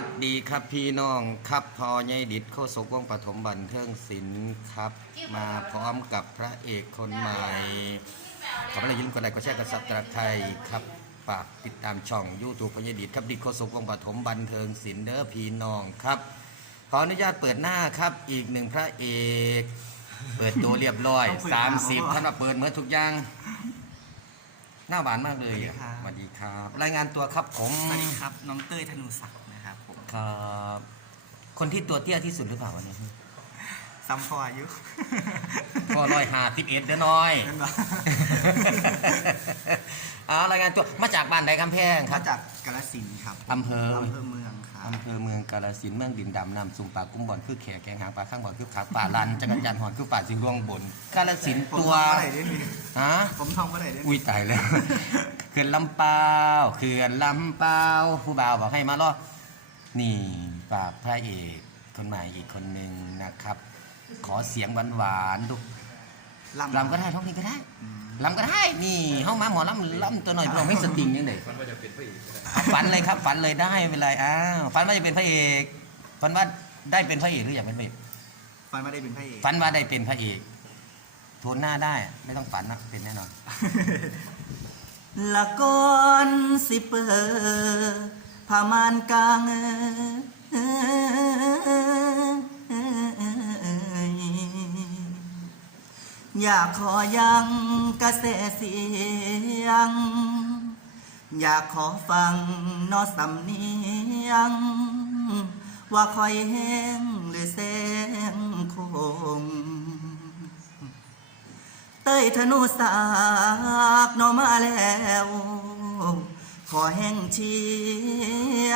วัสดีครับพี่น้องครับพอใหญ่ดิดโคศกวงปฐมบันเทิงศิลป์ครับ มาพร้อมกับพระเอกคนใหม่ ขอพระยิ้มคนใดก็แชร์กันสับตะไคร้ครับฝากติดตามช่องยูทูบพอใหญ่ดิดครับดิดโคศกวงปฐมบันเทิงศิลป์เด้อพี่น้องครับขออนุญาตเปิดหน้าครับอีกหนึ่งพระเอก เปิดตัวเรียบร้อยต้องเปิดหน้า30ท่านมาเปิดเมื่อทุกอย่างหน้าหวานมากเลยอะสสวัวัสสดีดีคครัรับบรายงานตัวครับผม สวัสดีครับ น้องเต้ยธนูศักดิ์นะ ครับผมครับ คนที่ตัวเตี้ยที่สุดหรือเปล่าวันนี้ซัมพออายุ ก็ร้อยหาสิบเอ็ดเด้อน้อยนั่นเหรออ่ารายงานตัวมาจากบ้านใดคำแพงคมารับจากกาฬสินธุ์ครับอำเภออำเภอเมืองครับ อำเภอเมืองกาฬสินธุ์เมืองดินดำน้ำซุงปลากุ้งบอลคือแขกแกงหางปลาข้างบอลคือขาป่าลันจักรจันทร์หอนคือป่าสิงห์รวงบนกาฬสินธุ์ผมตัวท่องเมื่อไหร่ได้นี่ฮะ ผมท่องเมื่อไหร่ได้อุ้นี่ยตายแล้ว เขื่อนลำเปาวเขื่อนลำเปาวผู้บ่าวบอกให้มาล่อ นี่ฝากพระเอกคนใหม่อีกคนหนึ่งนะครับ ขอเสียงหวานๆดูลำก็ได้ท้องเพลงก็ได้อืมลำก็ได้นี่ห้องม้าหมอลำลำตัวหน่อยเราไม่สติงยังไงฝันเลยครับ ฝันเลยได้ไม่เป็นไรอ้าวฝันว่าจะเป็นพระเอกฝันว่าได้เป็นพระเอกหรืออยากเป็นพระเอกฟันไม่ได้เป็นพระเอกฝันว่าได้เป็นพระเอกโทนหน้าได้ไม่ต้องฝันนะเป็นแน่นอนละก่อนสิเปิด ผ้ามานกลางอยอยากขอยังกระแสเสียง อยากขอฟังนอสำเนียง ว่าคอยแห้งหรือแสงคง เต้ยธนูสากนอมาแล้ว ขอแห่งเชีย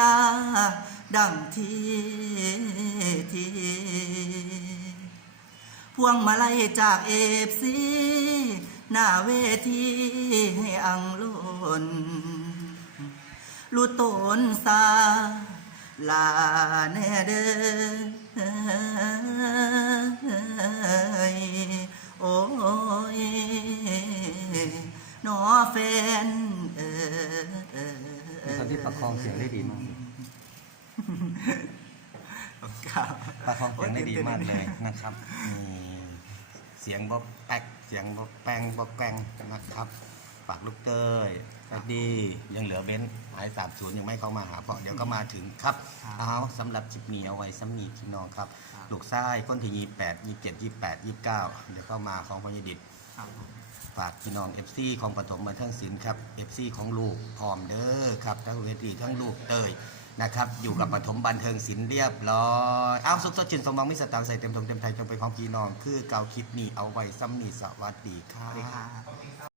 ดังทีทีพวงมาลัยจากเอฟซีหน้าเวทีให้อังลนลูตนสาลาแน่เด้อโอ้ยนอแฟน ที่ประคองเสียงได้ดีมาก ครับประคองเสียงได้ดีมากเลยนะครับนี่เสียงบกแป๊กเสียงบกแปงบกแกงนะครับฝากลูกเต้ยสวัสดียังเหลือเบ้นหมายสามศูนย์ยังไม่เข้ามาหาเพราะเดี๋ยวก็มาถึงครับเอาสำหรับจิบนี้เอาไว้สำนีพี่น้องครับลูกไส้ก้นที่ยี่แปดยี่เจ็ดยี่แปดยี่เก้าเดี๋ยวเข้ามาของพญดิต ครับผมฝากพี่น้องเอฟซีของปฐมบันเทิงศิลป์ครับเอฟซีของลูกพร้อมเด้อครับทั้งเวทีทั้งลูกเตยนะครับ อยู่กับปฐมบันเทิงศิลป์เรียบร้อยเอาสุขสดชื่นสมหวังมิสตางค์ใส่เต็มทงเต็มไทยจงเป็นของพี่น้อง คือเกาคลิปนี้เอาไว้ซ้ำนี่สวัสดีคสรัวัสดีครับ